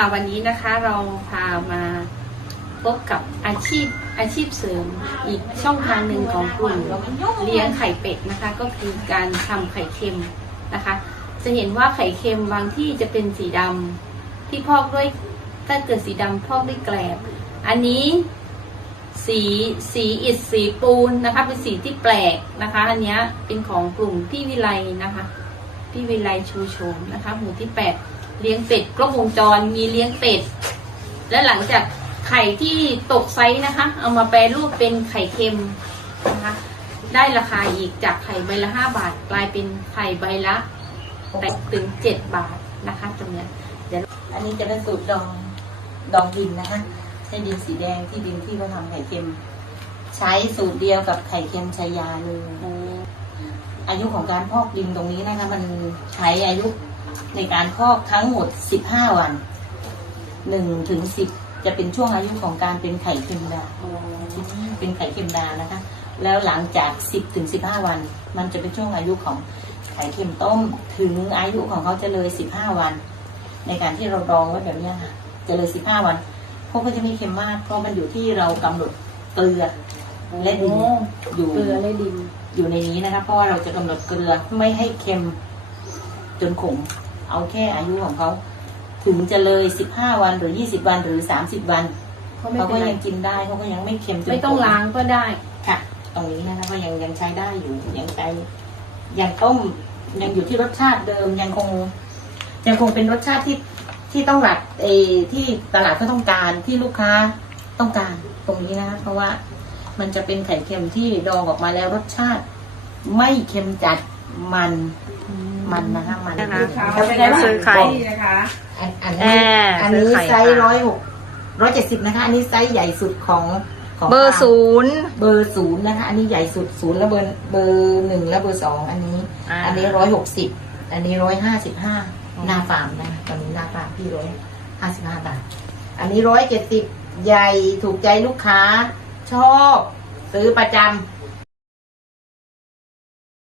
ค่ะวันนี้นะคะเราพามาพบกับอาชีพอาชีพเสริมอีกช่องทางหนึ่งของกลุ่มเลี้ยงไข่เป็ดนะคะ ก็คือการทำไข่เค็มนะคะ จะเห็นว่าไข่เค็มบางที่จะเป็นสีดำที่พอกด้วยถ้าเกิดสีดำพอกด้วยแกลบ อันนี้สีสีอิฐสีปูนนะคะ เป็นสีที่แปลกนะคะ อันนี้เป็นของกลุ่มพี่วิไลนะคะพี่วิไลชูโฉมนะคะ หมู่ที่แปด เลี้ยงเป็ดกล้องวงจรมีเลี้ยงเป็ด และหลังจากไข่ที่ตกไซส์นะคะ เอามาแปรรูปเป็นไข่เค็มนะคะ ได้ราคาอีกจากไข่ใบละห้าบาท กลายเป็นไข่ใบละแปดถึงเจ็ดบาทนะคะตรงนี้เนี้ยวอันนี้จะเป็นสูตรดองดองดินนะคะใช้ดินสีแดงที่ดินที่เขาทำไข่เค็ม ใช้สูตรเดียวกับไข่เค็มชายาเลยอายุของการพอกดินตรงนี้นะคะ มันใช้อายุ ในการพอกทั้งหมด 15 วันหนึ่งถึงสิบจะเป็นช่วงอายุของการเป็นไข่เค็มดา เป็นไข่เค็มดานะคะ แล้วหลังจาก 10ถึง15 วัน มันจะเป็นช่วงอายุของไข่เค็มต้ม ถึงอายุของเขาจะเลย 15 วัน ในการที่เราดองไว้แบบเนี้ยค่ะจะเลย 15 วันพวกก็จะไม่เค็มมากเพราะมันอยู่ที่เรากำหนดเกลือและดินอยู่เกลือและดินอยู่ในนี้นะคะเพราะว่าเราจะกำหนดเกลือไม่ให้เค็มจนขม เอาแค่อายุของเขาถึงจะเลย15วันหรือ20วันหรือ30วันเขาไม่เขาเป็ก็นไรยังกินได้เขาก็ยังไม่เค็มจนไม่ต้องขล้างก็ได้ค่ะตรงนี้นะคะก็ยังยังใช้ได้อยู่ยังใช้ยังต้มยังอยู่ที่รสชาติเดิมยังคง ยังคงเป็นรสชาติที่ที่ต้องหลักเออที่ตลาดก็ต้องการที่ลูกค้าต้องการตรงนี้นะคะเพราะว่ามันจะเป็นไข่เค็มที่ดองออกมาแล้วรสชาติ ไม่เค็มจัดมัน มันนะคะมันนะคะแล้วเป็นไงบ้างซื้อไข่บอกนะคะอันอันแอนี้บอันนี้ซื้อไข่ไซส์ค่ะร้อยหกร้อยเจ็ดสิบนะคะ อันนี้ไซส์ใหญ่สุดของของเบอร์ฟาศูนย์เบอร์ศูนย์นะคะ อันนี้ใหญ่สุดศูนย์แล้วเบอร์เบอร์หนึ่งแล้วเบอร์สองอันนี้าอันนี้ร้อยหกสิบอันนี้ร้อยห้าสิบห้าอืมหน้าฟาร์มนะคะตอนนี้หน้าฟาร์มพี่ร้อยห้าสิบห้าบาท อันนี้ร้อยเจ็ดสิบใหญ่ถูกใจลูกค้า ชอบ ซื้อประจ